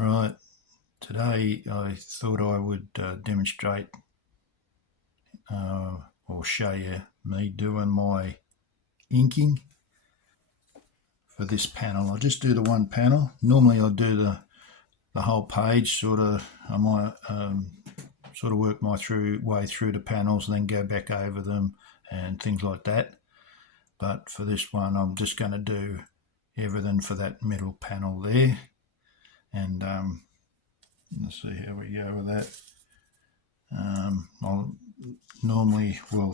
Right, today I thought I would demonstrate or show you me doing my inking for this panel. I just do the one panel. Normally I do the whole page, I might sort of work my way through the panels and then go back over them and things like that. But for this one I'm just going to do everything for that middle panel there, and let's see how we go with that.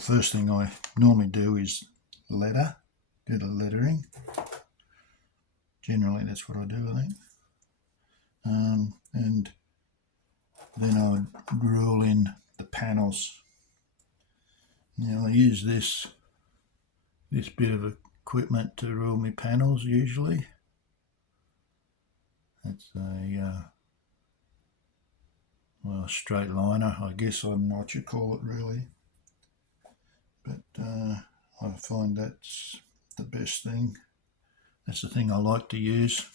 First thing I normally do is do the lettering. Generally that's what I do, I think. And then I would rule in the panels. Now I use this bit of equipment to rule my panels usually. It's a straight liner, I guess. I don't know what you call it really, but I find that's the best thing. That's the thing I like to use.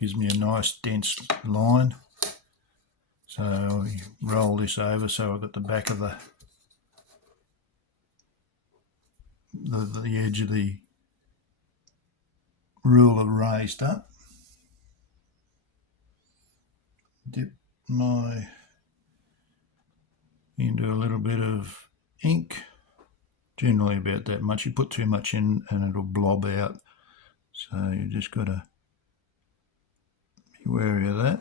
Gives me a nice dense line. So I roll this over so I've got the back of the edge of the ruler raised up. Dip into a little bit of ink, generally about that much. You put too much in and it'll blob out, so you just got to be wary of that.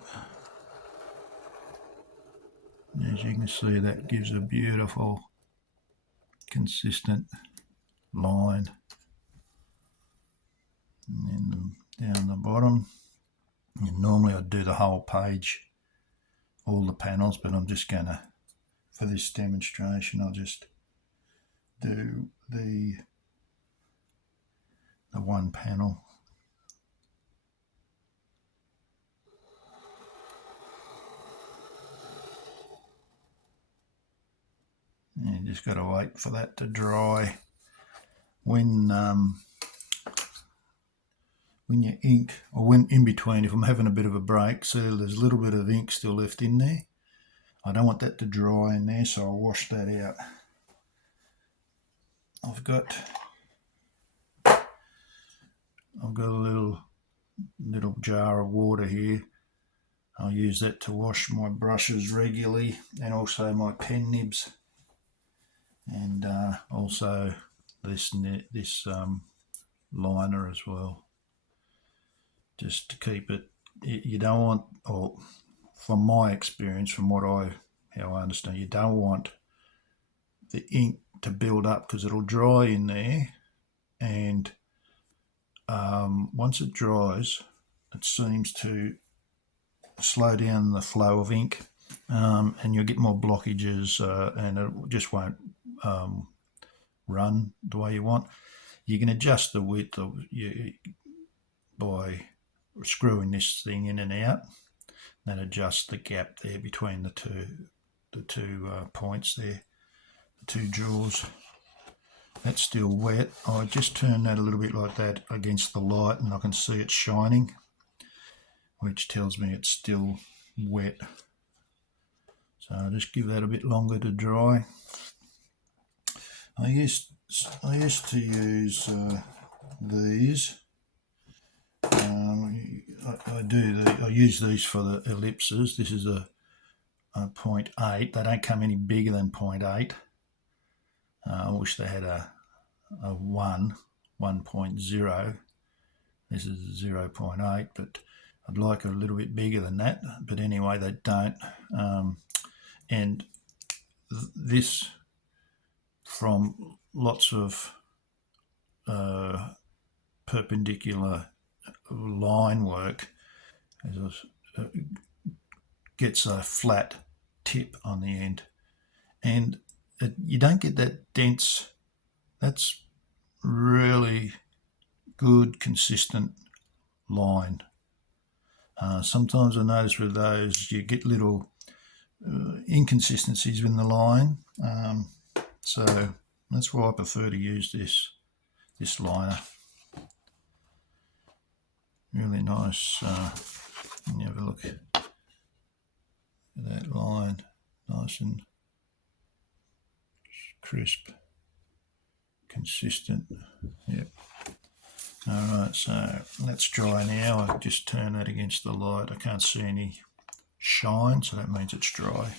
As you can see, that gives a beautiful consistent line. And then down the bottom, and normally I'd do the whole page, all the panels, but I'm just going to, for this demonstration, I'll just do the one panel. And you just got to wait for that to dry. When you ink, or when in between, if I'm having a bit of a break, see there's a little bit of ink still left in there. I don't want that to dry in there, so I'll wash that out. I've got a little jar of water here. I'll use that to wash my brushes regularly, and also my pen nibs, and also this liner as well, just to keep it. You don't want, or from my experience, how I understand, you don't want the ink to build up, because it'll dry in there, and once it dries, it seems to slow down the flow of ink, and you'll get more blockages, and it just won't run the way you want. You can adjust the width by screwing this thing in and out, and adjust the gap there between the two points there, the two jaws. That's still wet. I just turn that a little bit like that against the light, and I can see it shining, which tells me it's still wet. So I'll just give that a bit longer to dry. I used to use these. I use these for the ellipses. This is a 0.8. They don't come any bigger than 0.8. I wish they had a 1.0. This is 0.8, but I'd like a little bit bigger than that. But anyway, they don't. And this, from lots of perpendicular line work, gets a flat tip on the end, and you don't get that dense. That's really good, consistent line. Sometimes I notice with those you get little inconsistencies in the line, so that's why I prefer to use this liner. Really nice. Let me have a look. that line nice and crisp, consistent. Yep. Alright, so that's dry now. I just turn that against the light. I can't see any shine, so that means it's dry.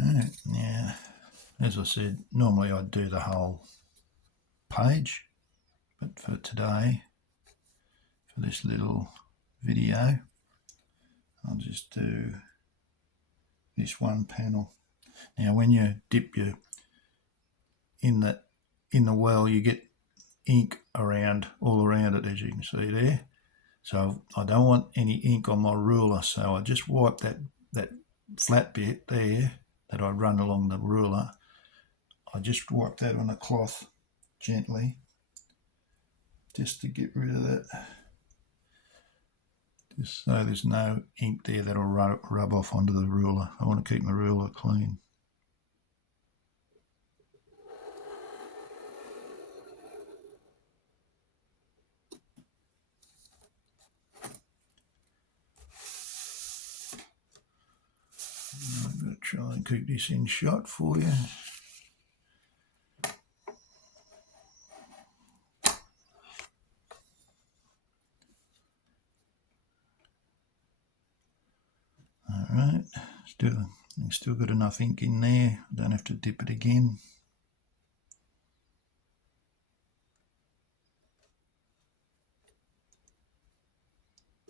Alright, now, as I said, normally I'd do the whole page, but for today, for this little video, I'll just do this one panel. Now when you dip your in the well, you get ink all around it, as you can see there. So I don't want any ink on my ruler, so I just wipe that flat bit there that I run along the ruler. I just wipe that on a cloth gently, just to get rid of that, just so there's no ink there that'll rub off onto the ruler. I want to keep my ruler clean. I'm going to try and keep this in shot for you. Alright, still got enough ink in there. I don't have to dip it again.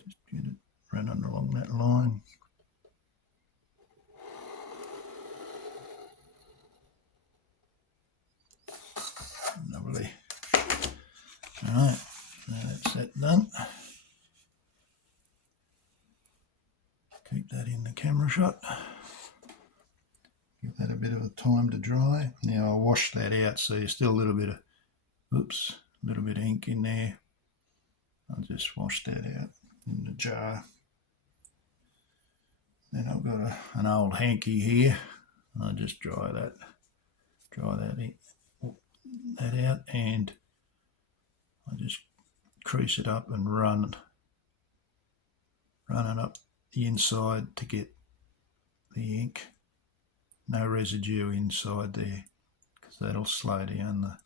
Just get it running along that line. Lovely. Alright, now that's that done. Keep that in the camera shot. Give that a bit of a time to dry. Now I'll wash that out, so there's still a little bit of ink in there. I'll just wash that out in the jar. Then I've got an old hanky here. I'll just dry that out, and I just crease it up and run it up the inside to get the ink. No residue inside there, because that'll slow down the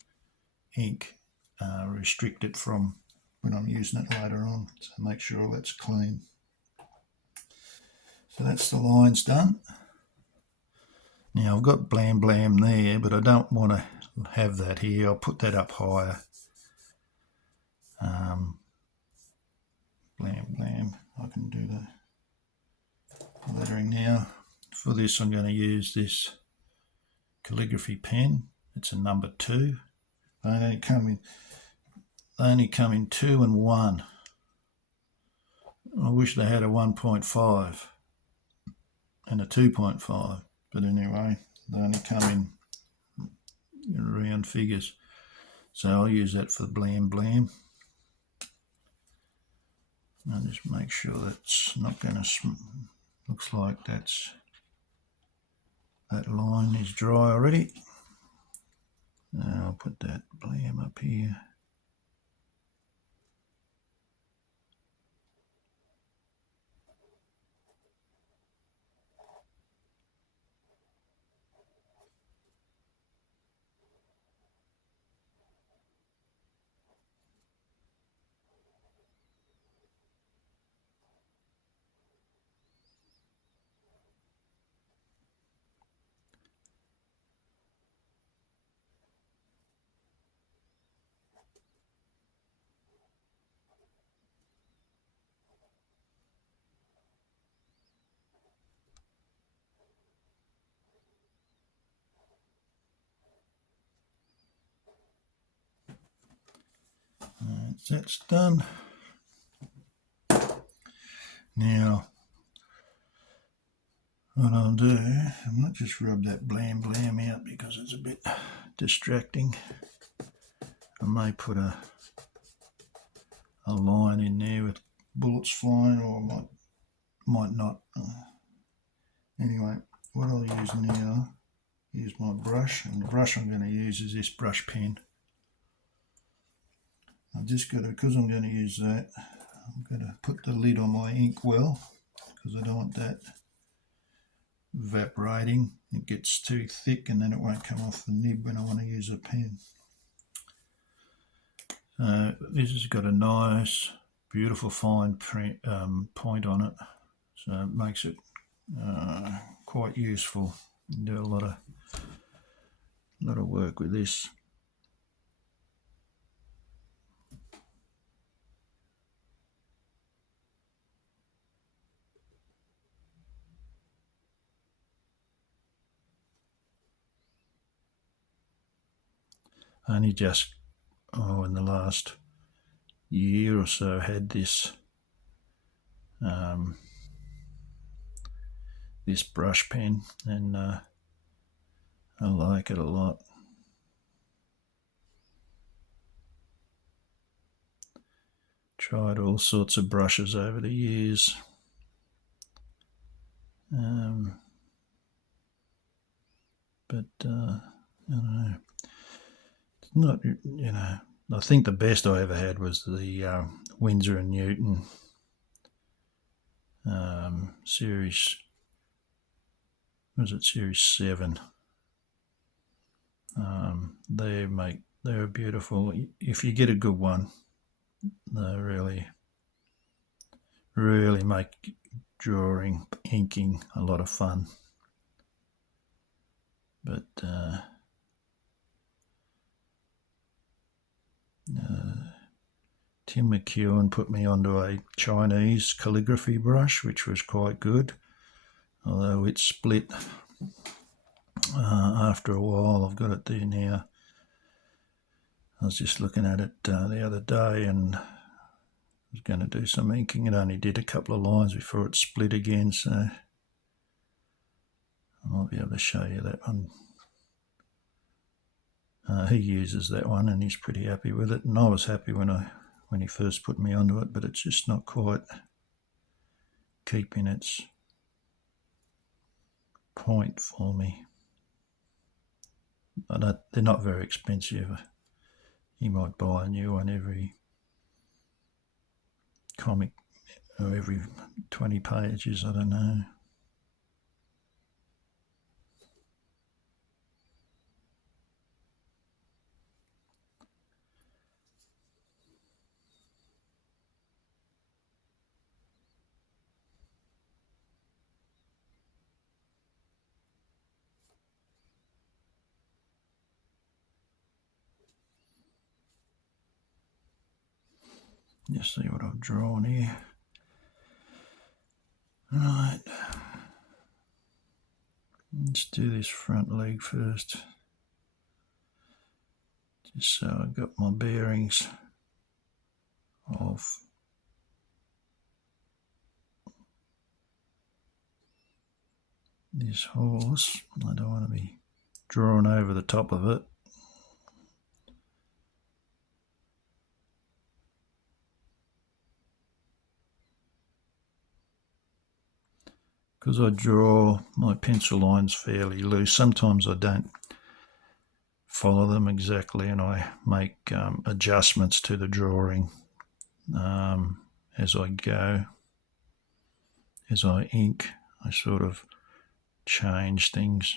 ink, restrict it from when I'm using it later on. So make sure all that's clean. So that's the lines done. Now I've got blam blam there, but I don't want to have that here. I'll put that up higher. Blam blam. I can do the lettering now. For this, I'm going to use this calligraphy pen. It's a number 2. They only come in 2 and 1. I wish they had a 1.5 and a 2.5, but anyway, they only come in round figures. So I'll use that for blam blam. I'll just make sure that's not going to, looks like that line is dry already. Now I'll put that blam up here. That's done. Now, what I'll do, I might just rub that blam blam out because it's a bit distracting. I may put a line in there with bullets flying, or I might not. Anyway, what I'll use now, use my brush, and the brush I'm going to use is this brush pen. I've just got to, because I'm going to use that, I'm going to put the lid on my ink well, because I don't want that evaporating. It gets too thick and then it won't come off the nib when I want to use a pen. This has got a nice, beautiful fine print, point on it, so it makes it quite useful. You can do a lot of work with this. Only just in the last year or so had this this brush pen, and I like it a lot. Tried all sorts of brushes over the years. But I don't know. It's not, I think the best I ever had was the Winsor and Newton series. Was it series 7? They're beautiful. If you get a good one, they really make drawing, inking a lot of fun. But Tim McEwen put me onto a Chinese calligraphy brush, which was quite good, although it split after a while. I've got it there now. I was just looking at it the other day and was going to do some inking. It only did a couple of lines before it split again, so I might be able to show you that one. He uses that one and he's pretty happy with it, and I was happy when he first put me onto it, but it's just not quite keeping its point for me. They're not very expensive. You might buy a new one every comic or every 20 pages, I don't know. Just see what I've drawn here. Right. Let's do this front leg first, just so I've got my bearings of this horse. I don't want to be drawing over the top of it. Because I draw my pencil lines fairly loose, sometimes I don't follow them exactly, and I make adjustments to the drawing as I go. As I ink, I sort of change things.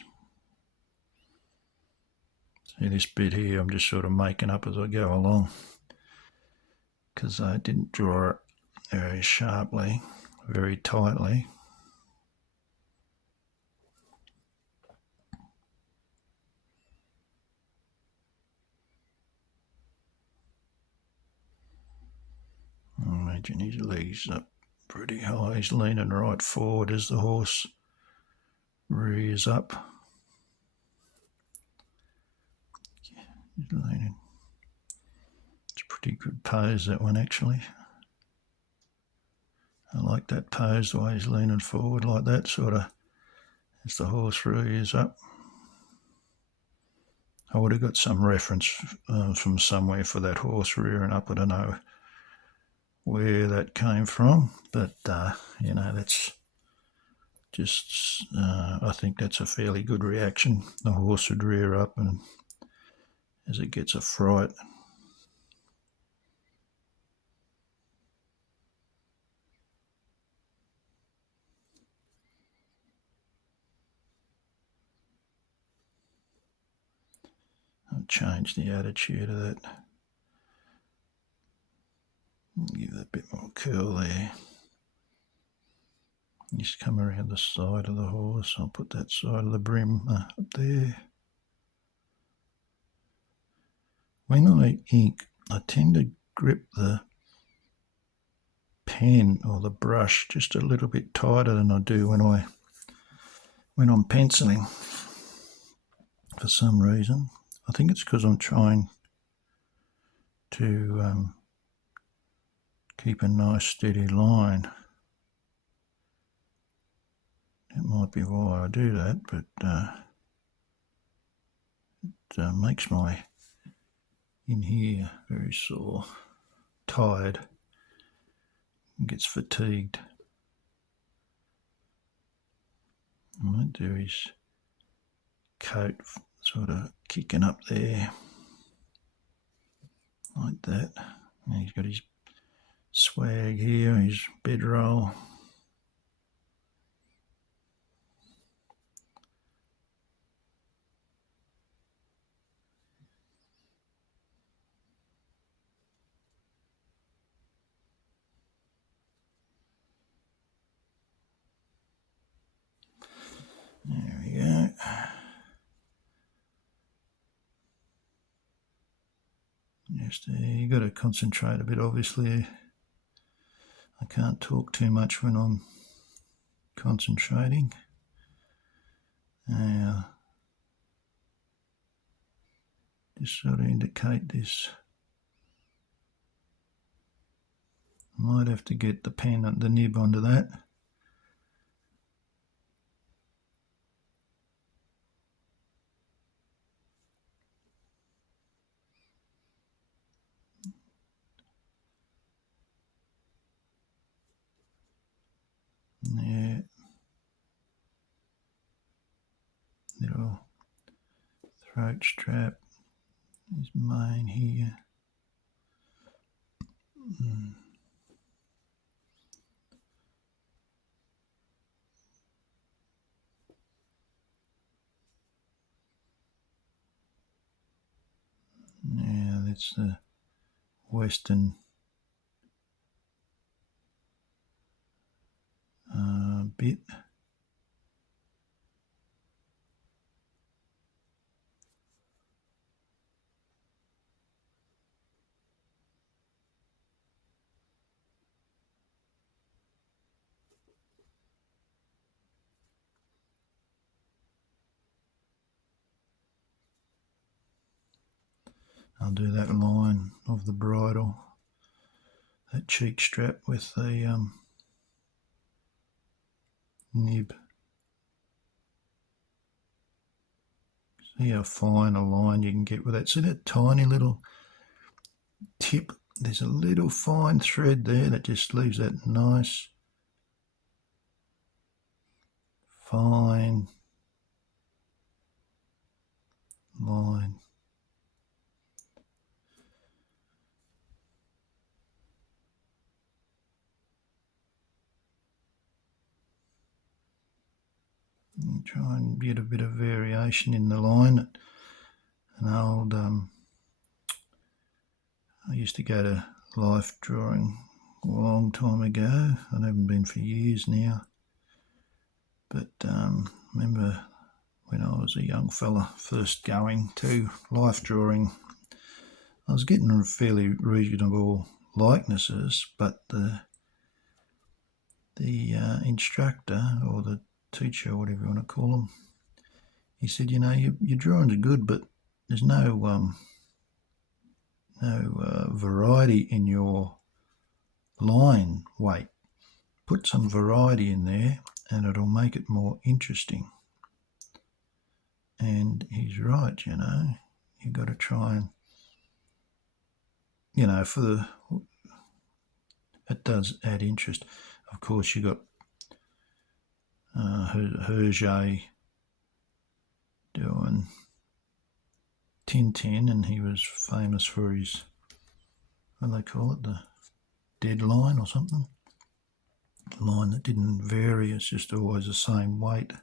See this bit here, I'm just sort of making up as I go along, because I didn't draw it very sharply, very tightly. Imagine his legs up pretty high. He's leaning right forward as the horse rears up. He's leaning. It's a pretty good pose, that one, actually. I like that pose, the way he's leaning forward like that, sort of, as the horse rears up. I would have got some reference from somewhere for that horse rearing up. I don't know where that came from, but that's just I think that's a fairly good reaction. The horse would rear up, and as it gets a fright, change the attitude of that. Give that a bit more curl there. Just come around the side of the horse. I'll put that side of the brim up there. When I ink, I tend to grip the pen or the brush just a little bit tighter than I do when I'm penciling. For some reason, I think it's because I'm trying to keep a nice steady line. It might be why I do that, but it makes my in here very sore, tired, and gets fatigued. I might do his coat sort of kicking up there, like that. And he's got his swag here, his bedroll. There we go. Just you got to concentrate a bit, obviously. I can't talk too much when I'm concentrating. Now, just sort of indicate this. I might have to get the pen, the nib onto that. Yeah. Little throat strap. His mane here. Now that's the western bit. I'll do that line of the bridle, that cheek strap with the nib. See how fine a line you can get with that. See that tiny little tip? There's a little fine thread there that just leaves that nice, fine line. And try and get a bit of variation in the line. An old, I used to go to life drawing a long time ago. I haven't been for years now. But remember when I was a young fella first going to life drawing, I was getting fairly reasonable likenesses, but the instructor or the teacher, or whatever you want to call them, he said, you know, your drawings are good, but there's no variety in your line weight. Put some variety in there and it'll make it more interesting. And he's right, you know. You've got to try and, you know, it does add interest. Of course, you got Hergé doing Tintin, and he was famous for his, what do they call it, the dead line or something? A line that didn't vary, it's just always the same weight.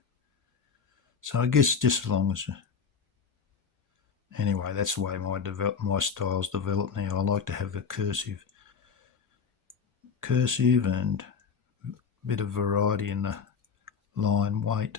So I guess just as long as Anyway, that's the way my style's developed now. I like to have a cursive and a bit of variety in the line weight.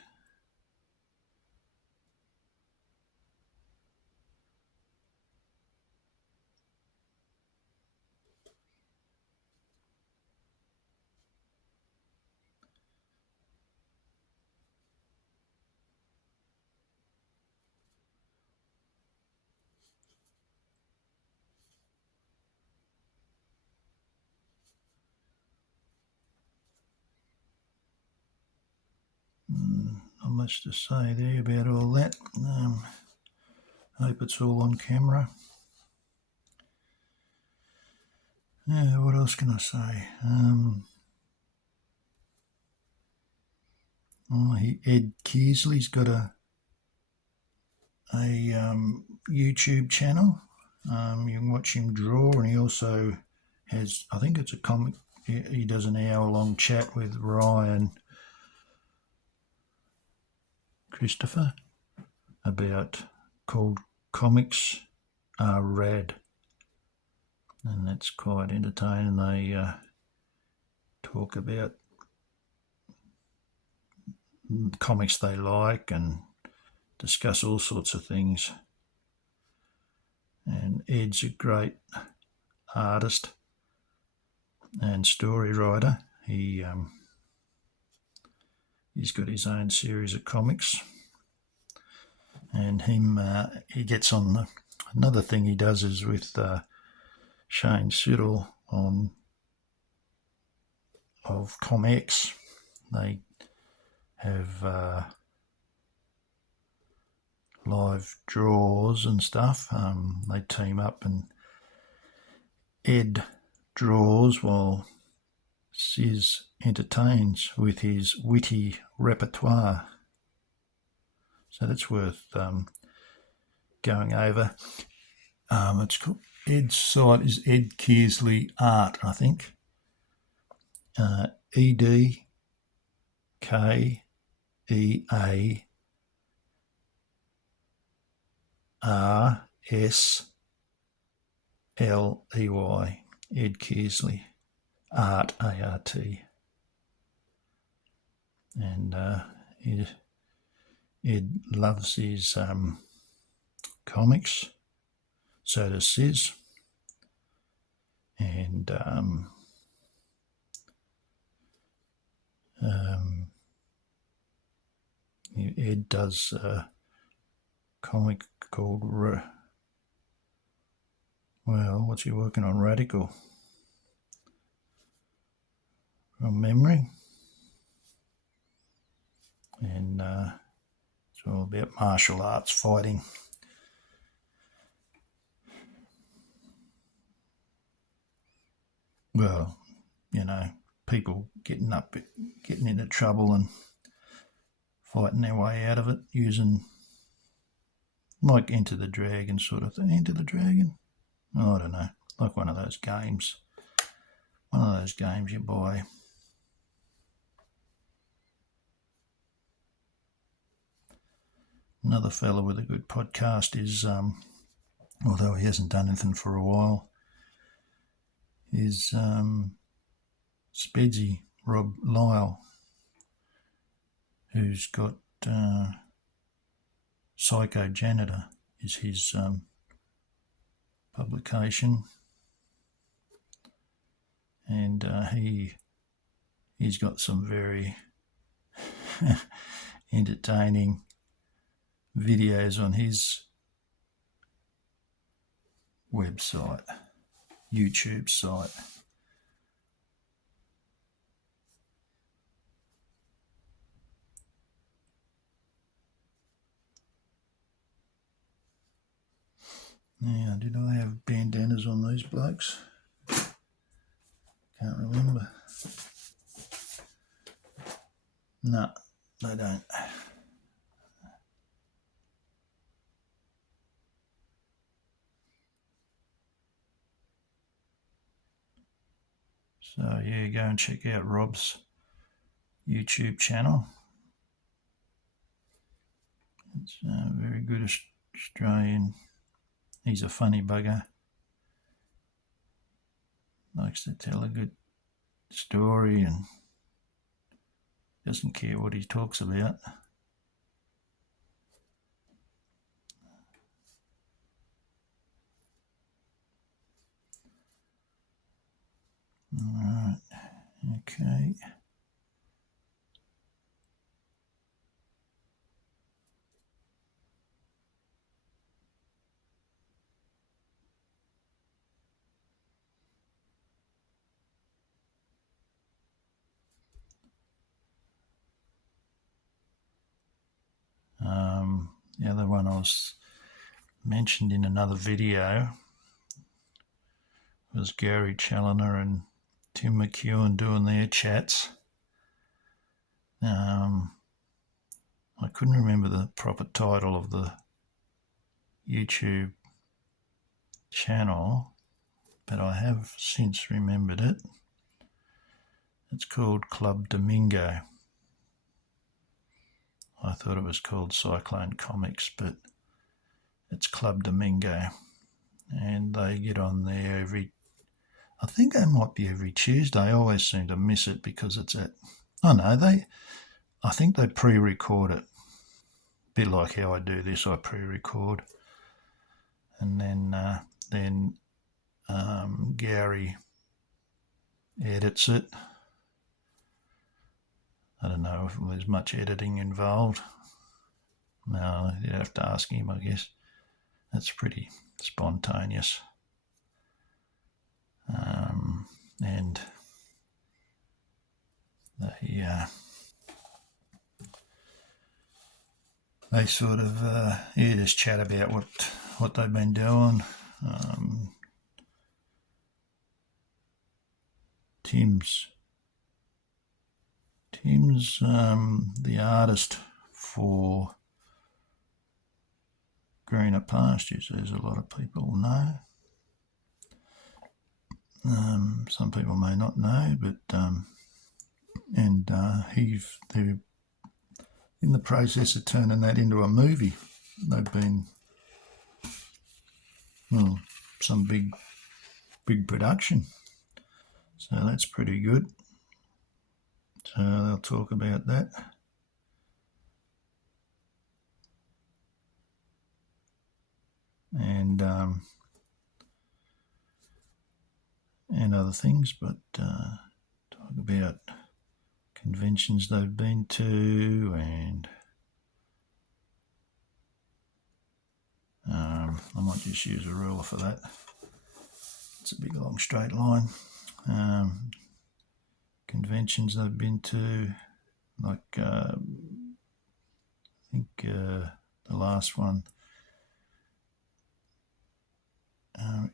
Not much to say there about all that. Hope it's all on camera. Yeah, what else can I say? Ed Kearsley's got a YouTube channel. You can watch him draw, and he also has, I think it's a comic. He does an hour-long chat with Ryan Christopher called Comics Are Rad, and that's quite entertaining. They talk about comics they like and discuss all sorts of things. And Ed's a great artist and story writer. He's got his own series of comics, and he gets on another thing he does is with Shane Siddle of ComX. They have live draws and stuff. They team up, and Ed draws while Sis entertains with his witty repertoire. So that's worth going over. It's called, Ed's site is Ed Kearsley Art, I think. EDKEARSLEY. Ed Kearsley Art, A-R-T. And Ed loves his comics. So does Sis. And Ed does a comic called, what's he working on? Radical, from memory. And it's all about martial arts fighting. Well, people getting into trouble and fighting their way out of it using, like Enter the Dragon sort of thing. Enter the Dragon? Oh, I don't know. Like one of those games. One of those games you buy. Another fella with a good podcast is, although he hasn't done anything for a while, is Spedsy, Rob Lyle, who's got Psycho Janitor is his publication, and he's got some very entertaining videos on his website, YouTube site. Now, did I have bandanas on these blokes? Can't remember. No, they don't. So yeah, go and check out Rob's YouTube channel. It's a very good Australian He's a funny bugger. Likes to tell a good story and doesn't care what he talks about. Alright, okay. The other one I was mentioned in another video was Gary Challoner and Tim McEwen doing their chats. I couldn't remember the proper title of the YouTube channel, but I have since remembered it. It's called Club Domingo. I thought it was called Cyclone Comics, but it's Club Domingo. And they get on there I think they might be every Tuesday. I always seem to miss it because it's I think they pre-record it. A bit like how I do this, I pre-record. And then Gary edits it. I don't know if there's much editing involved. No, you'd have to ask him, I guess. That's pretty spontaneous. And they sort of just chat about what they've been doing. Tim's the artist for Greener Pastures, as a lot of people know. Some people may not know, but they're in the process of turning that into a movie. They've been some big production, so that's pretty good. So they'll talk about that. And other things, but talk about conventions they've been to, and I might just use a ruler for that. It's a big long straight line. Conventions they've been to, like I think the last one,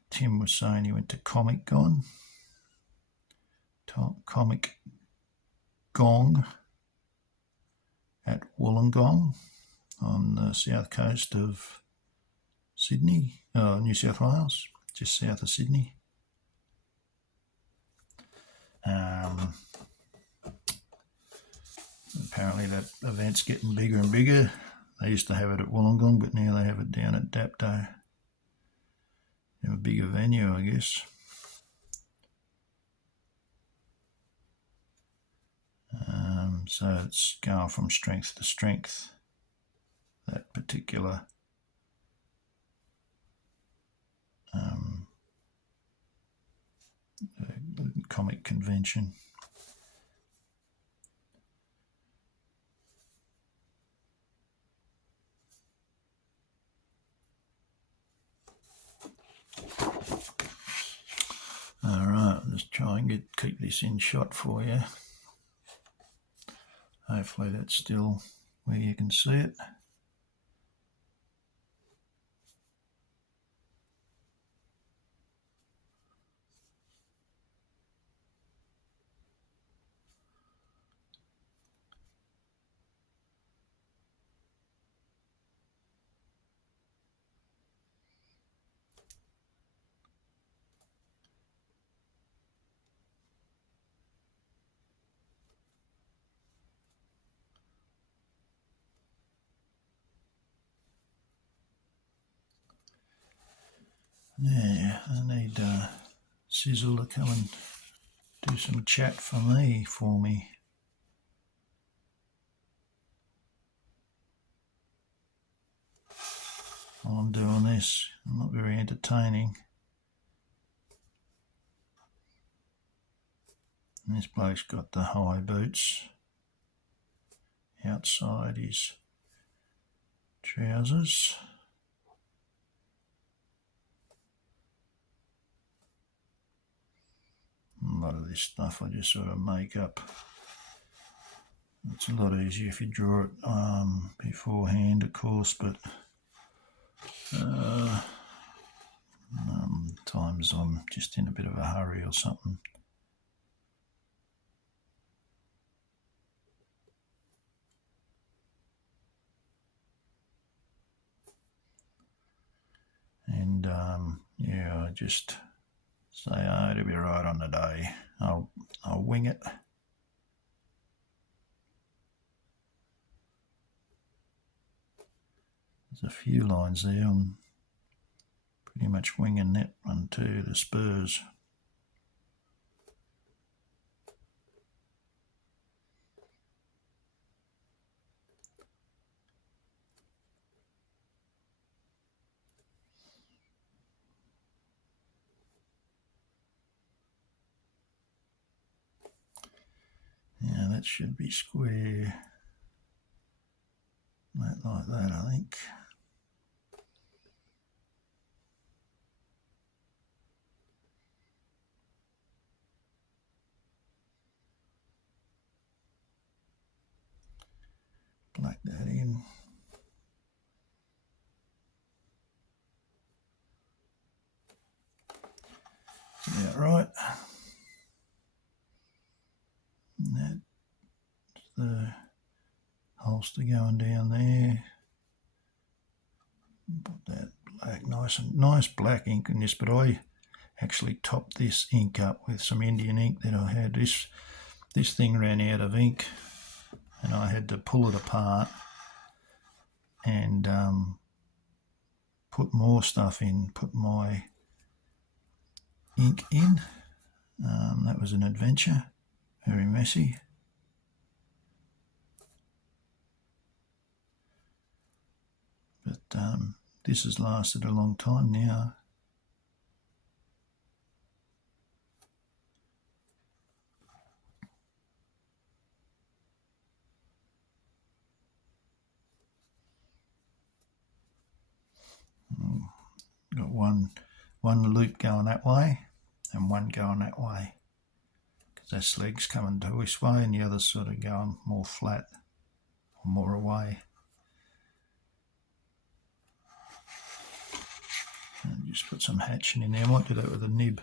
Tim was saying he went to Comic Gong at Wollongong on the south coast of Sydney, New South Wales, just south of Sydney. Apparently that event's getting bigger and bigger. They used to have it at Wollongong, but now they have it down at Dapto. They have a bigger venue, I guess. So it's going from strength to strength, that particular comic convention. All right, I'll just try and keep this in shot for you. Hopefully that's still where you can see it. Yeah, I need Sizzle to come and do some chat for me. While I'm doing this, I'm not very entertaining. And this bloke's got the high boots outside his trousers. A lot of this stuff I just sort of make up. It's a lot easier if you draw it beforehand, of course, but times I'm just in a bit of a hurry or something. And yeah, I just say, oh, it'll be right on the day. I'll wing it. There's a few lines there. I'm pretty much winging that one too, the spurs. Yeah, that should be square. Like that, I think. Black that in. That's about right. And that's the holster going down there. Put that black, nice black ink in this, but I actually topped this ink up with some Indian ink that I had. This thing ran out of ink, and I had to pull it apart and put more stuff in, put my ink in. That was an adventure, very messy. But this has lasted a long time now. Got one loop going that way and one going that way, because this leg's coming to this way and the other's sort of going more flat or more away. And just put some hatching in there. I might do that with a nib.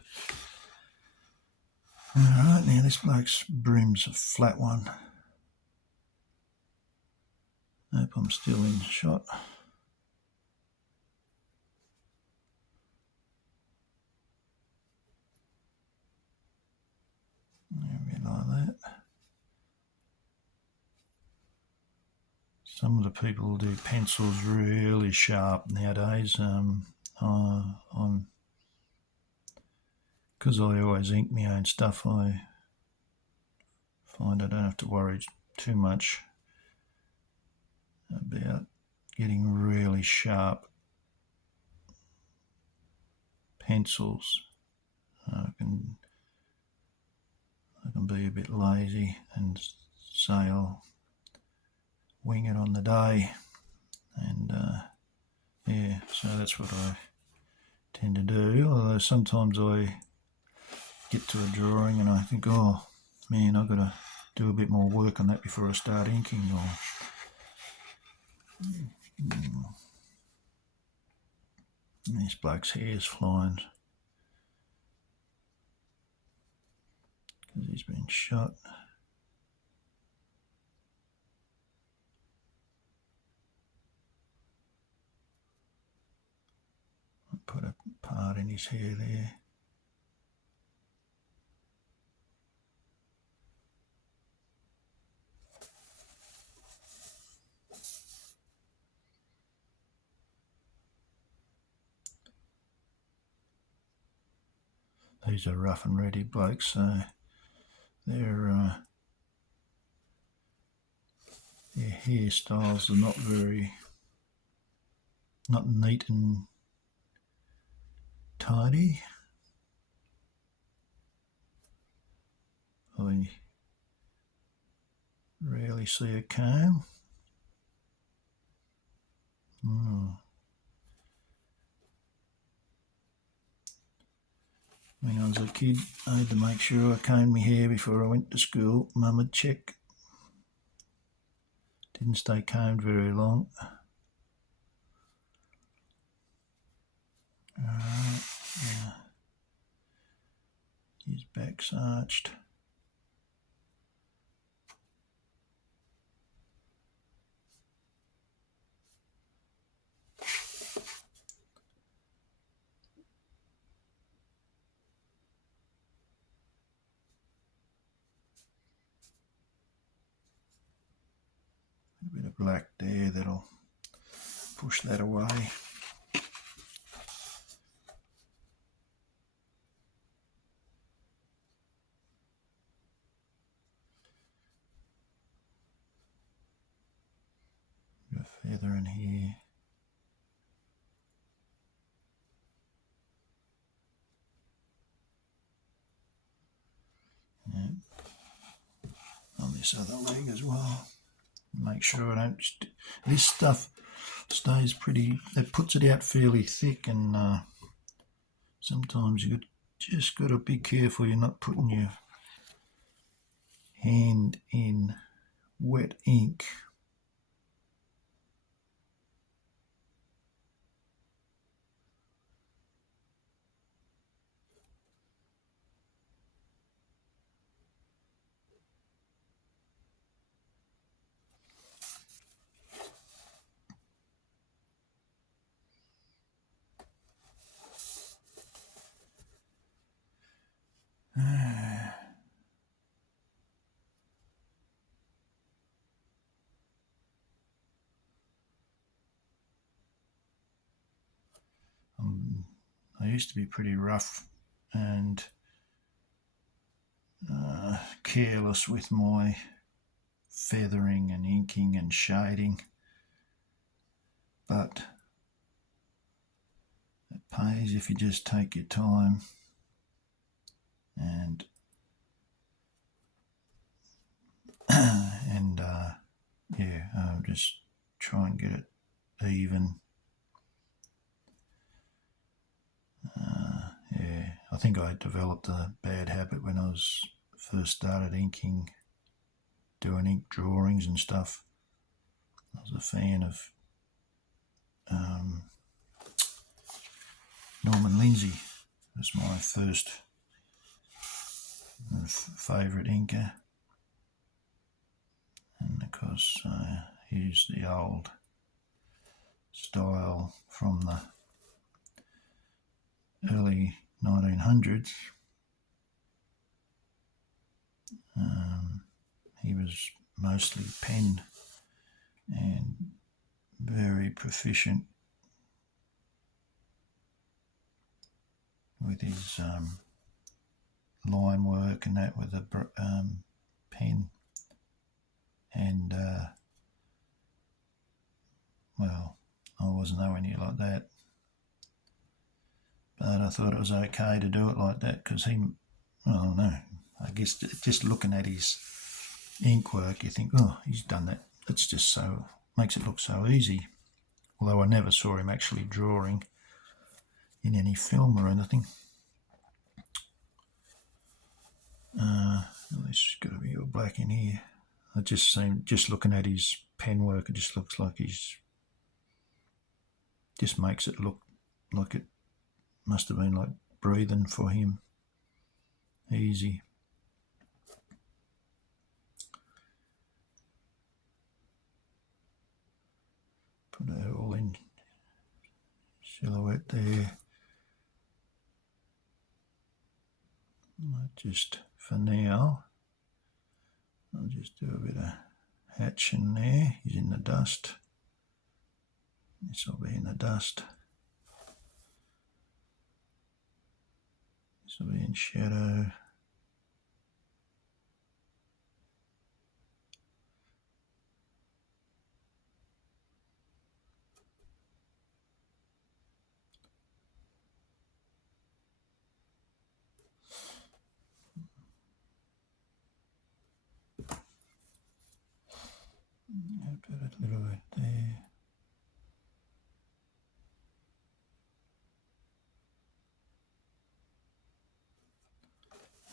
Alright, now this bloke's brim's a flat one. Hope I'm still in shot. Maybe like that. Some of the people do pencils really sharp nowadays. Because I always ink my own stuff, I find I don't have to worry too much about getting really sharp pencils. I can be a bit lazy and say I'll wing it on the day, and yeah, so that's what I tend to do. Although sometimes I get to a drawing and I think, oh man, I've got to do a bit more work on that before I start inking. Or this bloke's hair's flying because he's been shot. I put a part in his hair there. these are rough and ready blokes, so their hairstyles are not neat and tidy. I rarely see a comb. When I was a kid, I had to make sure I combed my hair before I went to school. Mum would check. Didn't stay combed very long. Alright, his back's arched. A bit of black there, that'll push that away. Got a feather in here. Yeah. On this other leg as well. Make sure I don't. This stuff stays pretty. It puts it out fairly thick, and sometimes you just got to be careful you're not putting your hand in wet ink. I used to be pretty rough and careless with my feathering and inking and shading, but it pays if you just take your time and just try and get it even. I think I developed a bad habit when I was first started inking, doing ink drawings and stuff. I was a fan of Norman Lindsay. Was my first favourite inker, and of course he's the old style from the early 1900s. He was mostly pen and very proficient with his line work and that with a pen. And well, I wasn't nowhere near like that, but I thought it was okay to do it like that because I don't know, I guess just looking at his ink work, you think, oh, he's done that. It's just makes it look so easy. Although I never saw him actually drawing in any film or anything. There's got to be a black in here. I just looking at his pen work, it just looks like just makes it look like it must have been like breathing for him. Easy. Put that all in silhouette there. Just for now, I'll just do a bit of hatching there. He's in the dust. This will be in the dust. This So be in shadow. Put a little bit there.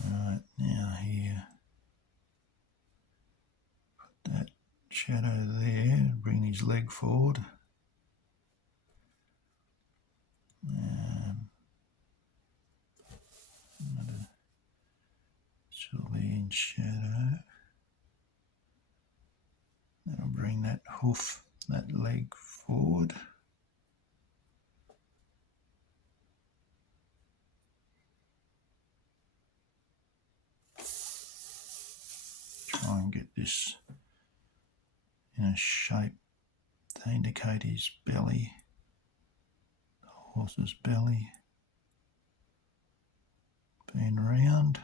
Alright, now here, put that shadow there, bring his leg forward. She'll be in shadow. That'll bring that hoof, that leg forward. Try and get this in a shape to indicate his belly, the horse's belly being round.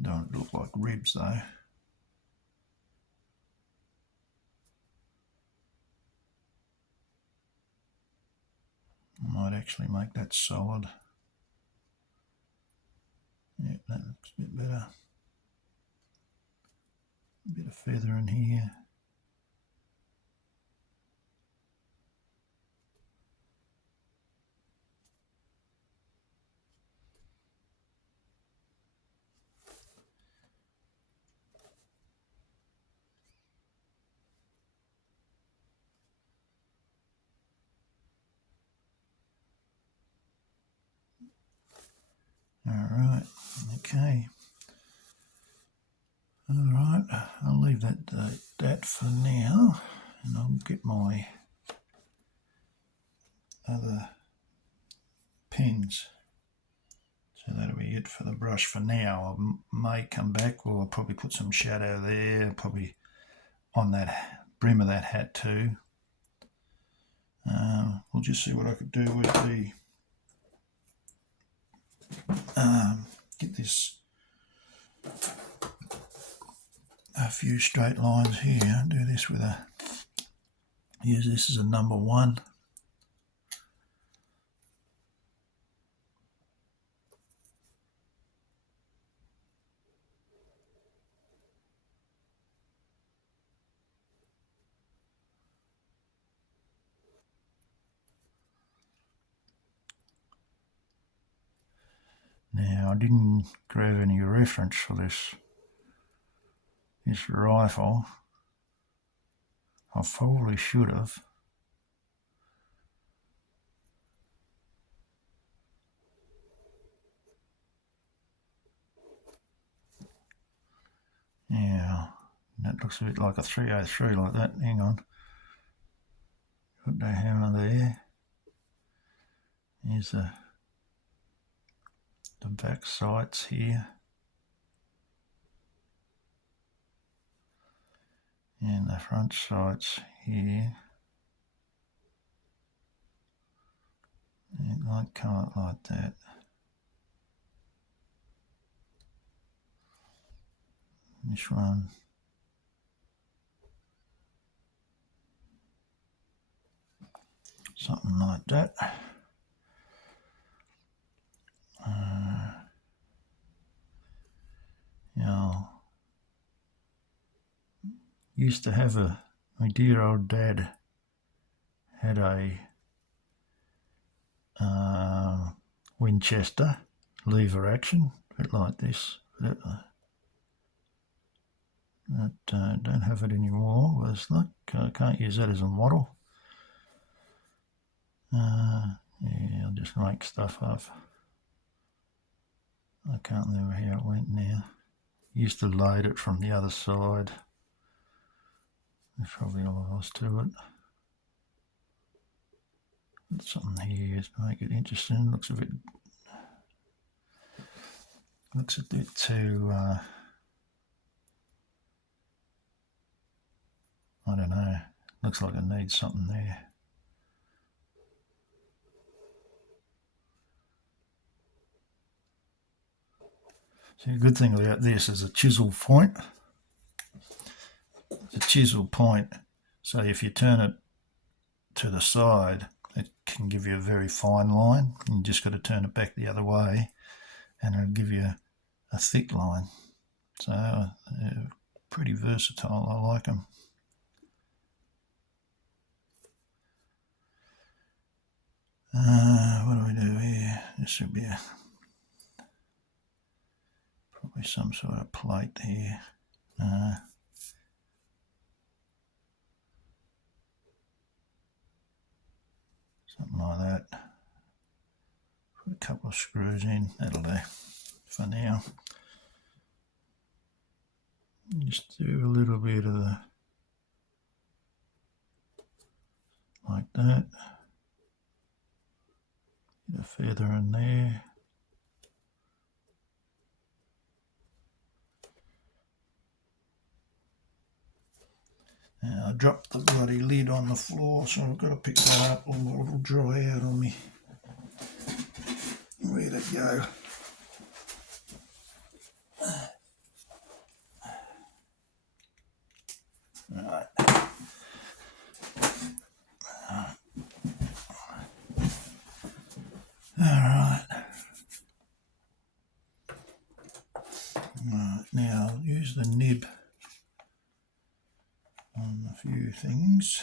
Don't look like ribs though. I might actually make that solid. Yeah, that looks a bit better. A bit of feather in here. Alright, okay. Alright, I'll leave that for now, and I'll get my other pens. So that'll be it for the brush for now. I may come back, or I'll probably put some shadow there, probably on that brim of that hat too. We'll just see what I could do with the get this a few straight lines here. Do this with use this as a number 1. Now I didn't grab any reference for this rifle. I probably should have. Yeah, that looks a bit like a 303 like that. Hang on. Put the hammer there. Here's the back sights here. And the front sights here. It might come out like that. This one. Something like that. Used to have my dear old dad had a Winchester lever action, a bit like this. But don't have it anymore. Was like I can't use that as a model. Yeah, I'll just make stuff up. I can't remember how it went now. Used to load it from the other side. There's probably all there was to it. Put something here to make it interesting. Looks a bit too I don't know. Looks like I need something there. See, the good thing about this is a chisel point. It's a chisel point, so if you turn it to the side, it can give you a very fine line. You just got to turn it back the other way, and it'll give you a thick line. So they're pretty versatile. I like them. What do we do here? This should be probably some sort of plate here. Something like that. Put a couple of screws in. That'll do for now. Just do a little bit of the, like that. Get a feather in there. Now I dropped the bloody lid on the floor, so I've got to pick that up or it'll dry out on me. Where'd it go? Right. Alright. Right, now I'll use the nib on a few things.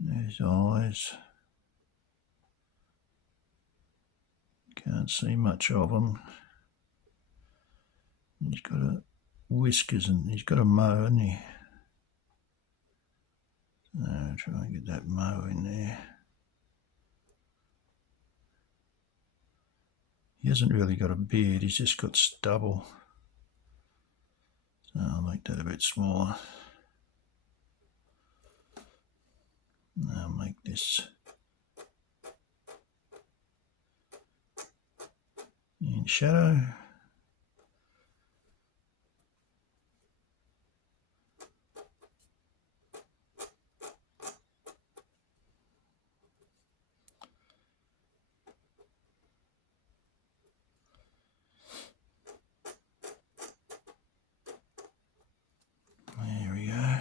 There's eyes. Can't see much of them. He's got a whiskers and he's got a mow, hasn't he? I'll try and get that mow in there. He hasn't really got a beard, he's just got stubble. So I'll make that a bit smaller. I'll make this in shadow. There we go.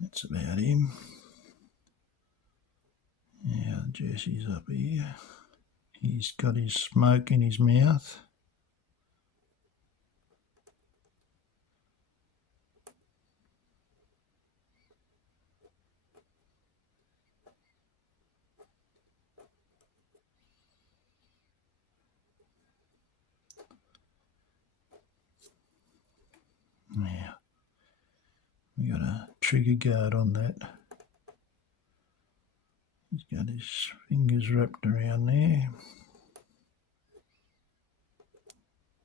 That's about him. Yeah, Jesse's up here. He's got his smoke in his mouth. Now, we got a trigger guard on that. He's got his fingers wrapped around there.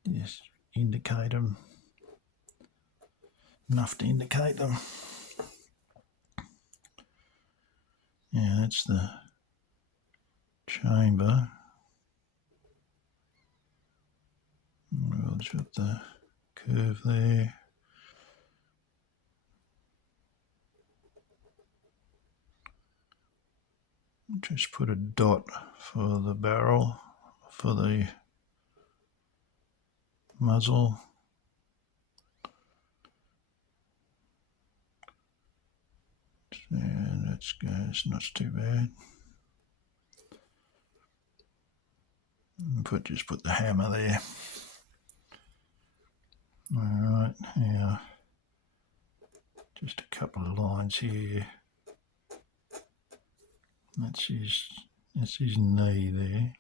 Just indicate them. Enough to indicate them. Yeah, that's the chamber. We'll drop the curve there. Just put a dot for the barrel, for the muzzle. And that's good, it's not too bad. Just put the hammer there. Alright, now just a couple of lines here. That's his knee there.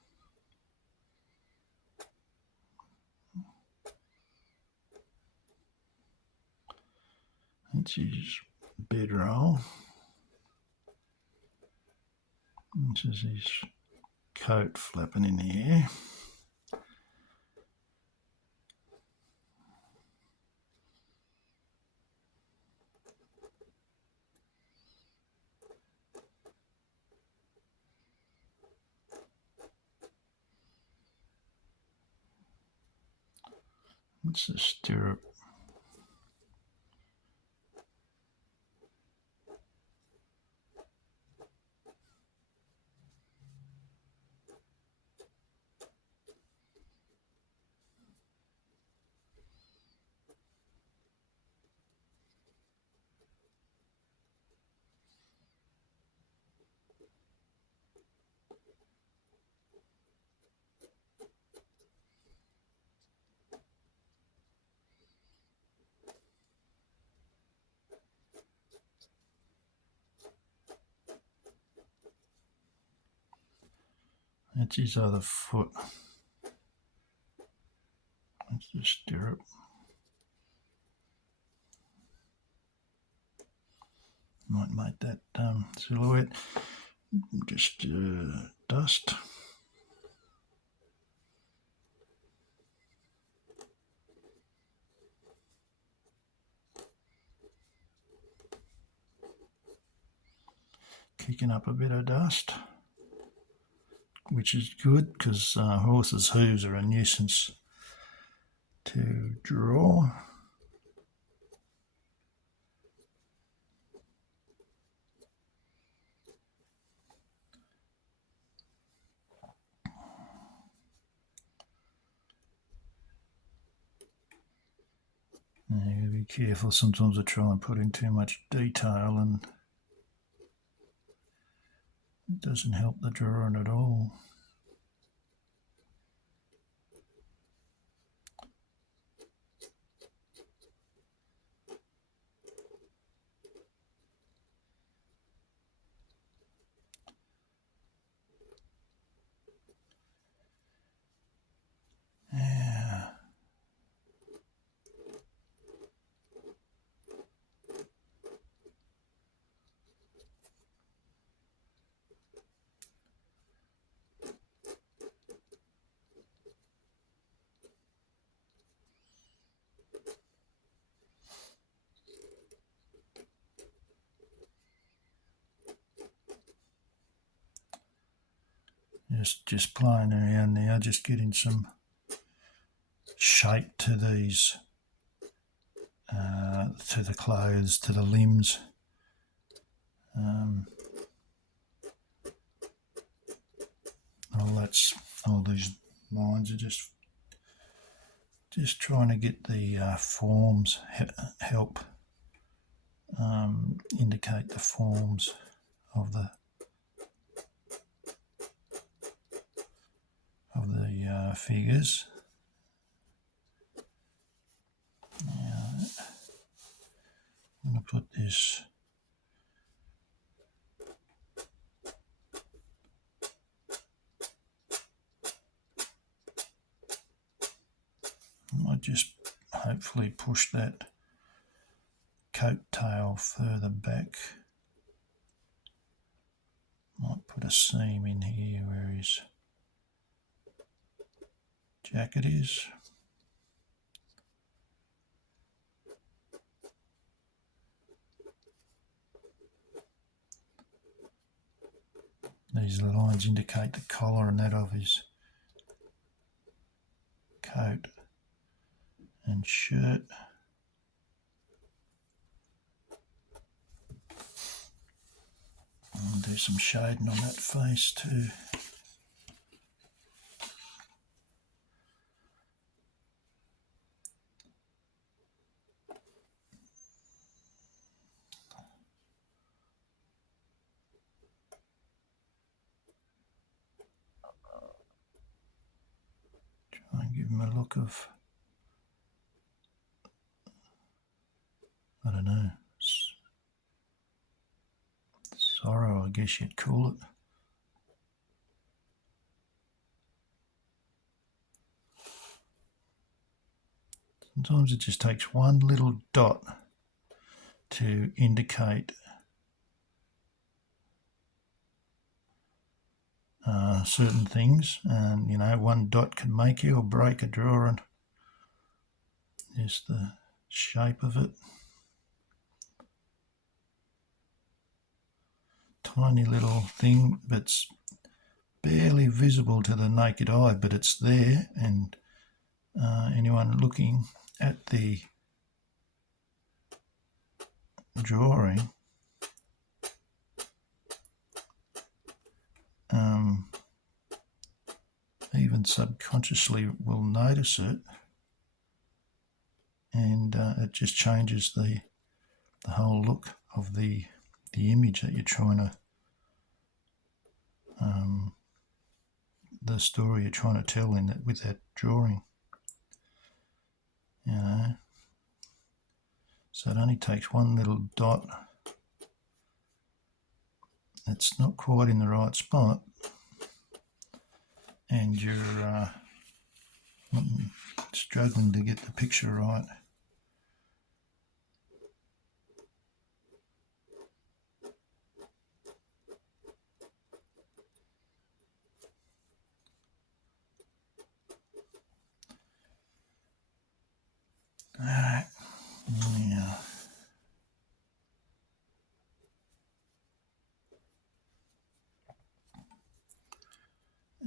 That's his bedroll. This is his coat flapping in the air. What's the stirrup? That's his other foot. That's the stirrup. Might make that silhouette. Just dust. Kicking up a bit of dust, which is good because horses' hooves are a nuisance to draw. You gotta be careful. Sometimes I try and put in too much detail and it doesn't help the drawing at all. Yeah. Just playing around now, just getting some shape to these, to the clothes, to the limbs. All these lines are just trying to get the forms, help indicate the forms of the figures. Now, I'm going to put this I just hopefully push that coat tail further back. Might put a seam in here where his jacket is. These lines indicate the collar and that of his coat and shirt. I'll do some shading on that face too. Try and give him a look of, I don't know, sorrow, I guess you'd call it. Sometimes it just takes one little dot to indicate certain things, and one dot can make you or break a drawing. There's the shape of it. Tiny little thing that's barely visible to the naked eye, but it's there, and anyone looking at the drawing even subconsciously will notice it, and it just changes the whole look of the image that you're trying to the story you're trying to tell in that with that drawing. So it only takes one little dot. It's not quite in the right spot, and you're struggling to get the picture right. Alright, now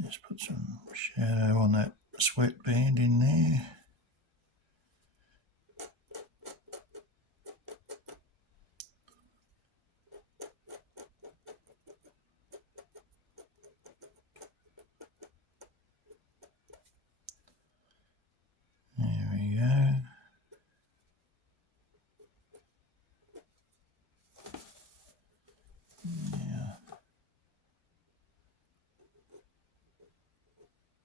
just put some shadow on that sweatband in there. There we go.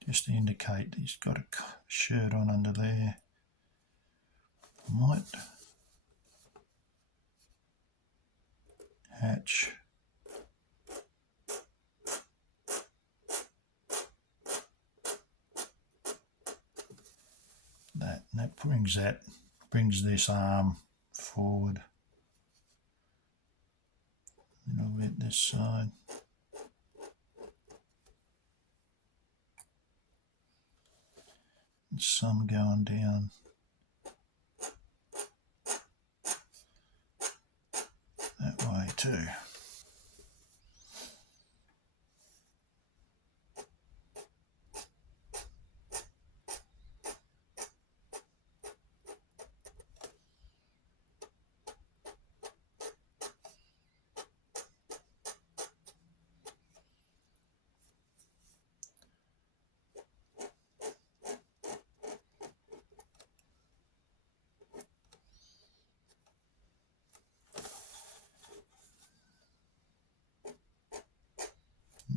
Just to indicate that he's got a shirt on under there. I might hatch that, and that brings this arm forward a little bit this side. And some going down that way too.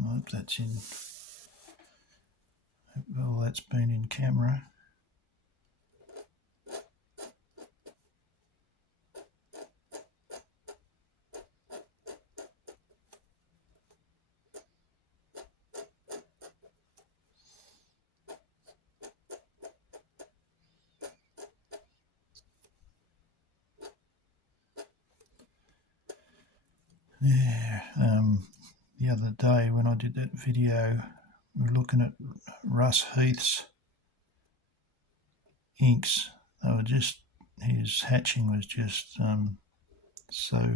I hope that's in. Well, that's been in camera. Yeah, the other day when I did that video, we were looking at Russ Heath's inks. They were just, his hatching was just so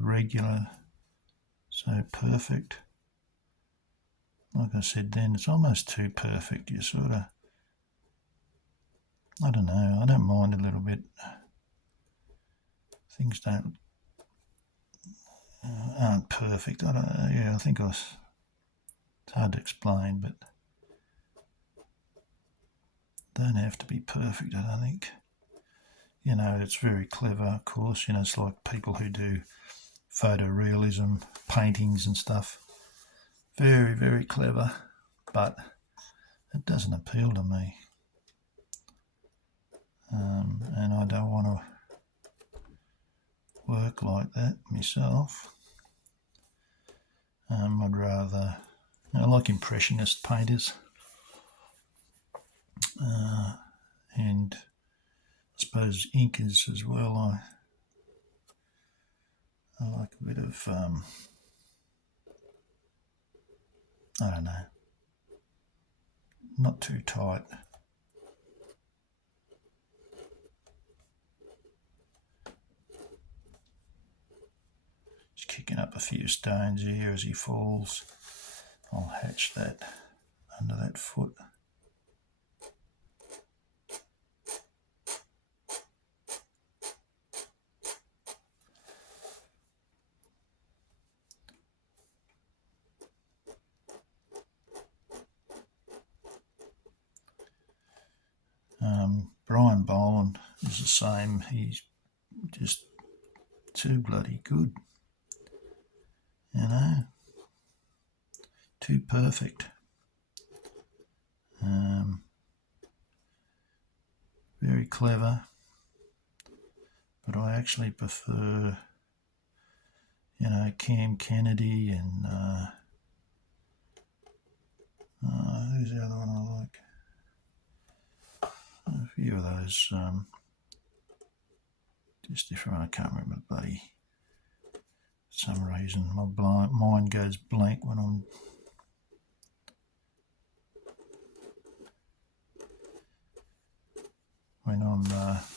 regular, so perfect. Like I said then, it's almost too perfect. You sort of, I don't know, I don't mind a little bit. Things aren't perfect. I think it's hard to explain, but don't have to be perfect, I don't think. You know, it's very clever, of course. You know, it's like people who do photorealism paintings and stuff. Very, very clever, but it doesn't appeal to me. And I don't want to work like that myself. I'd rather, I like impressionist painters, and I suppose inkers as well. I like a bit of, I don't know, not too tight. Just kicking up a few stones here as he falls. I'll hatch that under that foot. Brian Boland is the same. He's just too bloody good, you know, too perfect. Very clever, but I actually prefer, you know, Cam Kennedy and who's the other one I like? A few of those, just different. I can't remember, buddy. For some reason, my mind goes blank when I'm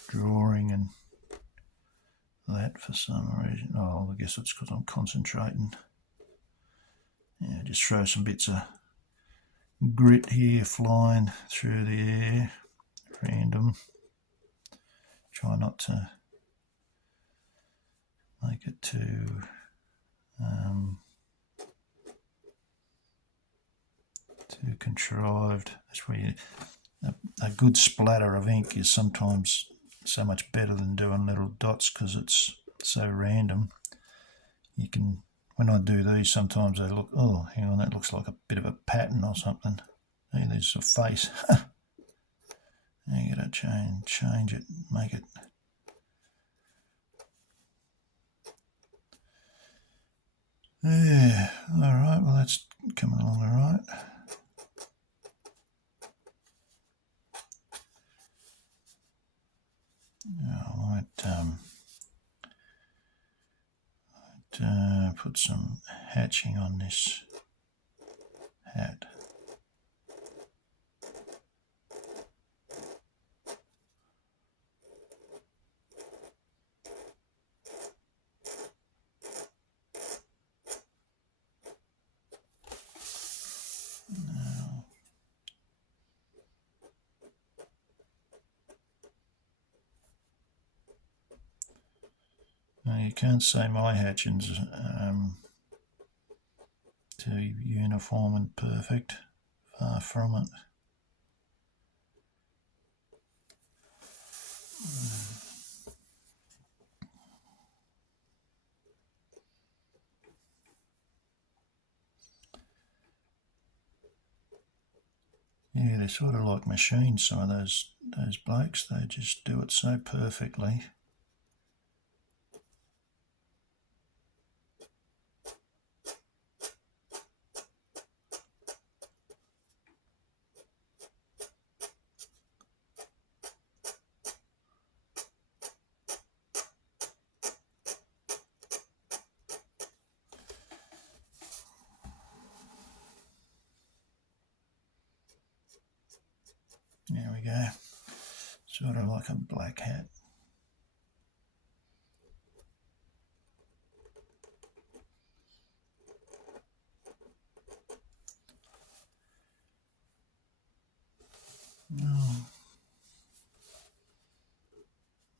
drawing and that for some reason. Oh, I guess it's because I'm concentrating. Yeah, just throw some bits of grit here flying through the air, random. Try not to make it too contrived. That's where a good splatter of ink is sometimes so much better than doing little dots because it's so random. You can, when I do these, sometimes they look, oh, hang on, that looks like a bit of a pattern or something. Hey, there's a face. You gotta change it, make it. Yeah, all right, well, that's coming along all right. I might put some hatching on this hat. Now you can't say my hatching's too uniform and perfect. Far from it. Yeah, they're sort of like machines, some of those blokes. They just do it so perfectly. There we go. Sort of like a black hat. Oh.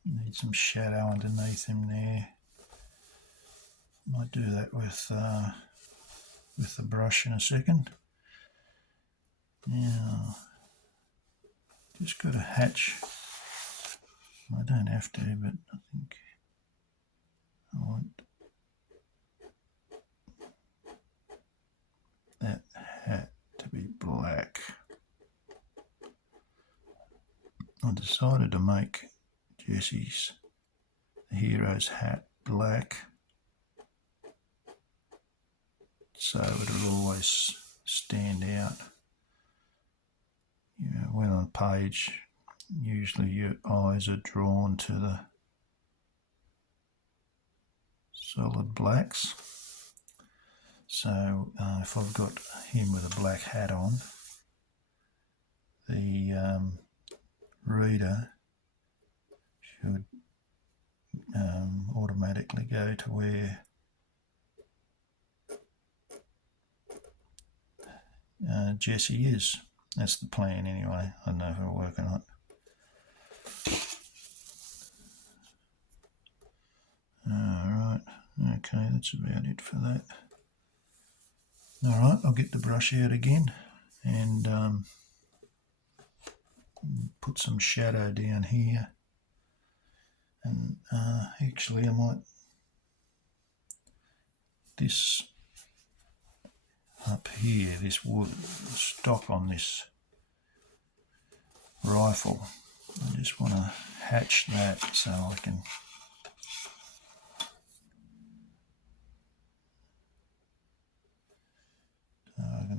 Need some shadow underneath him there. Might do that with the brush in a second. Now, just got to hatch. I don't have to, but I think I want that hat to be black. I decided to make Jesse's, the hero's hat, black, so it'll always stand out. You know, when on page, usually your eyes are drawn to the solid blacks. So if I've got him with a black hat on, the reader should automatically go to where Jesse is. That's the plan anyway. I don't know if it'll work or not. Alright, okay, that's about it for that. Alright, I'll get the brush out again and put some shadow down here. And actually I might, this up here, this wood stock on this rifle, I just want to hatch that so I can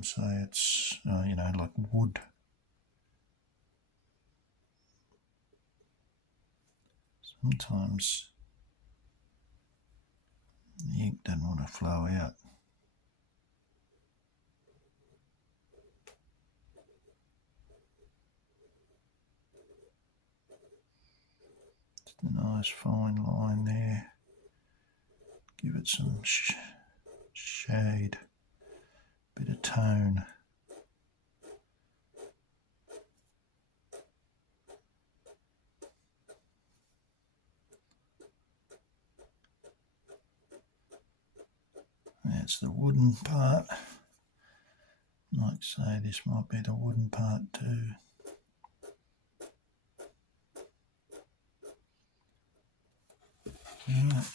say it's like wood. Sometimes the ink doesn't want to flow out. Just a nice fine line there. Give it some shade, bit of tone. That's the wooden part. Like say this might be the wooden part too. Right.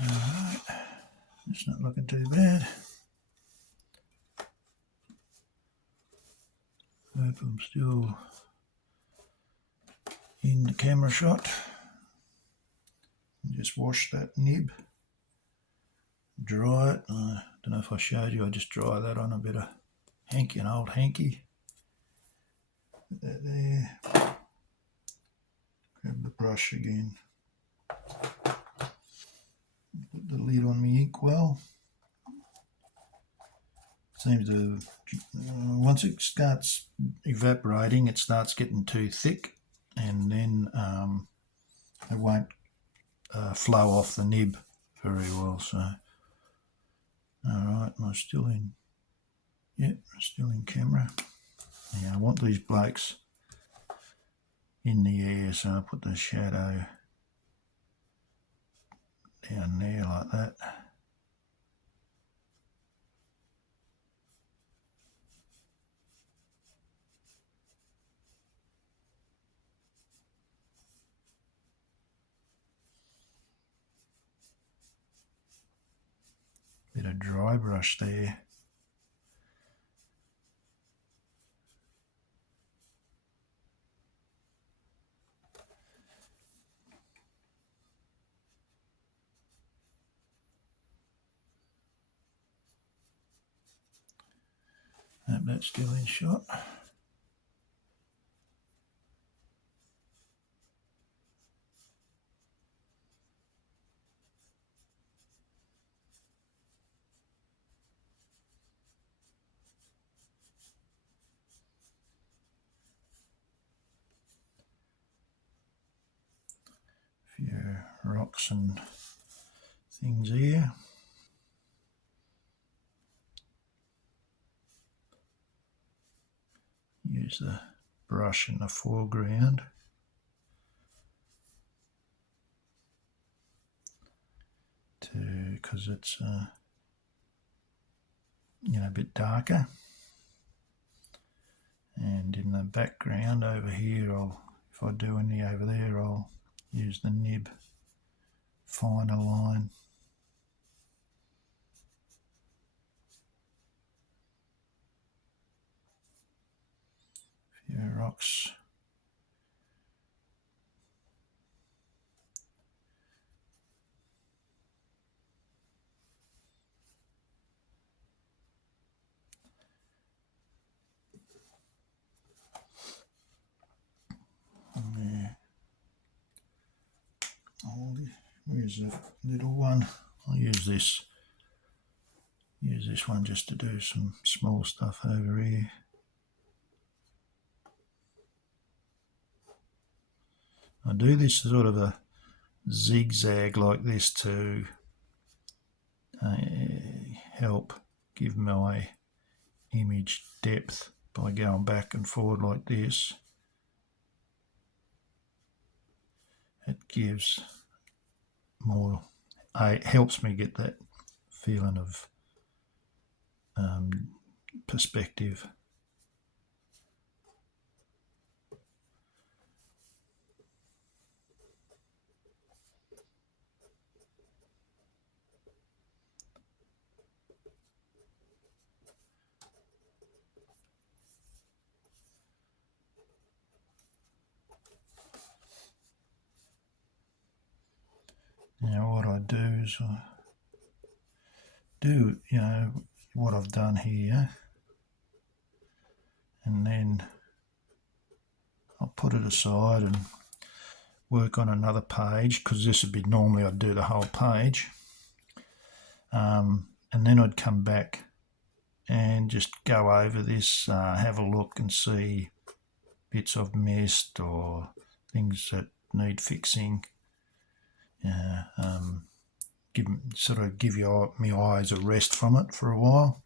Alright, it's not looking too bad. Hope I'm still in the camera shot. Just wash that nib, dry it. I don't know if I showed you, I just dry that on a bit of hanky, an old hanky. Put that there. Grab the brush again. Put the lid on my inkwell. Seems to, once it starts evaporating, it starts getting too thick, and then it won't flow off the nib very well. So, alright, I'm still in. Yep, still in camera. Yeah, I want these blokes in the air, so I put the shadow down there like that. Bit of dry brush there. Hope that's still in shot. Few rocks and things here. Use the brush in the foreground. Because it's a bit darker, and in the background over here, if I do any over there, I'll use the nib finer line. A few rocks. Where's the little one? I'll use this one just to do some small stuff over here. I do this sort of a zigzag like this to help give my image depth by going back and forward like this. It gives more, it helps me get that feeling of perspective. Now what I do is I do, what I've done here, and then I'll put it aside and work on another page, because this would be normally I'd do the whole page, and then I'd come back and just go over this, have a look and see bits I've missed or things that need fixing. Give my eyes a rest from it for a while,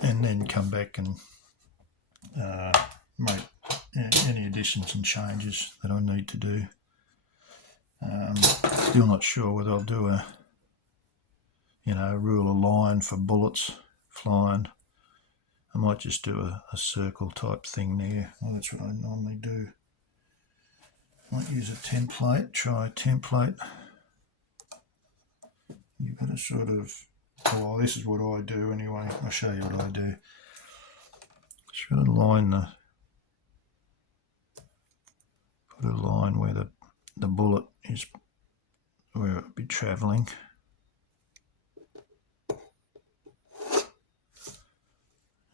and then come back and make any additions and changes that I need to do. Still not sure whether I'll do a rule of line for bullets flying. I might just do a circle type thing there. Well, that's what I normally do. Might use a template, try a template. You've got to sort of, well, this is what I do anyway. I'll show you what I do. Just got to put a line where the bullet is, where it'll be travelling.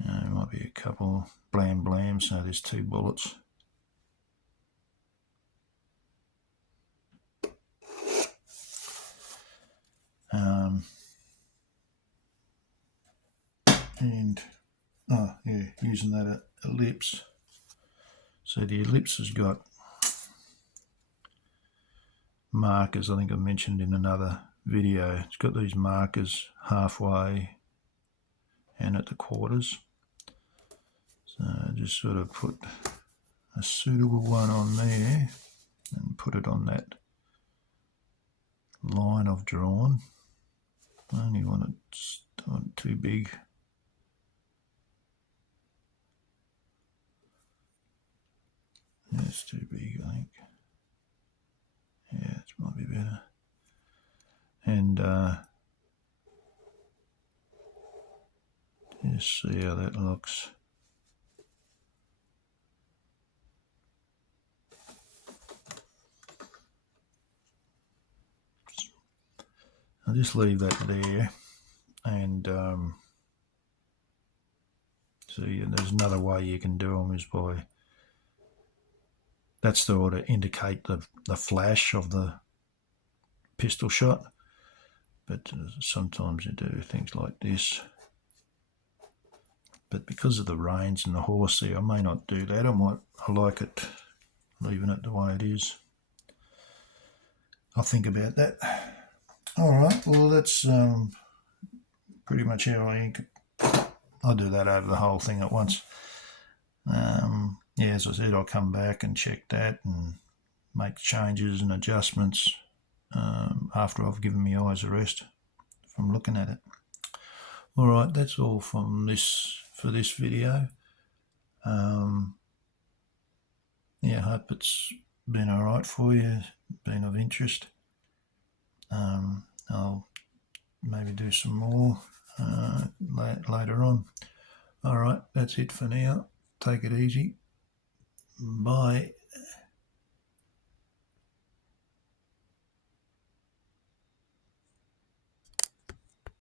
There might be a couple blam, so there's 2 bullets. And using that ellipse. So the ellipse has got markers, I think I mentioned in another video. It's got these markers halfway and at the quarters. So just sort of put a suitable one on there and put it on that line I've drawn. I only want it not too big. That's too big, I think. Yeah, it might be better. And just see how that looks. I'll just leave that there, and see, there's another way you can do them is by, that's the order to indicate the flash of the pistol shot, but sometimes you do things like this. But because of the reins and the horsey, I may not do that. I like it, leaving it the way it is. I'll think about that. Alright, well that's pretty much how I ink it. I'll do that over the whole thing at once. Yeah, as I said, I'll come back and check that and make changes and adjustments after I've given my eyes a rest from looking at it. Alright, that's all for this video. Yeah, I hope it's been alright for you, been of interest. I'll maybe do some more later on. Alright, that's it for now. Take it easy. Bye.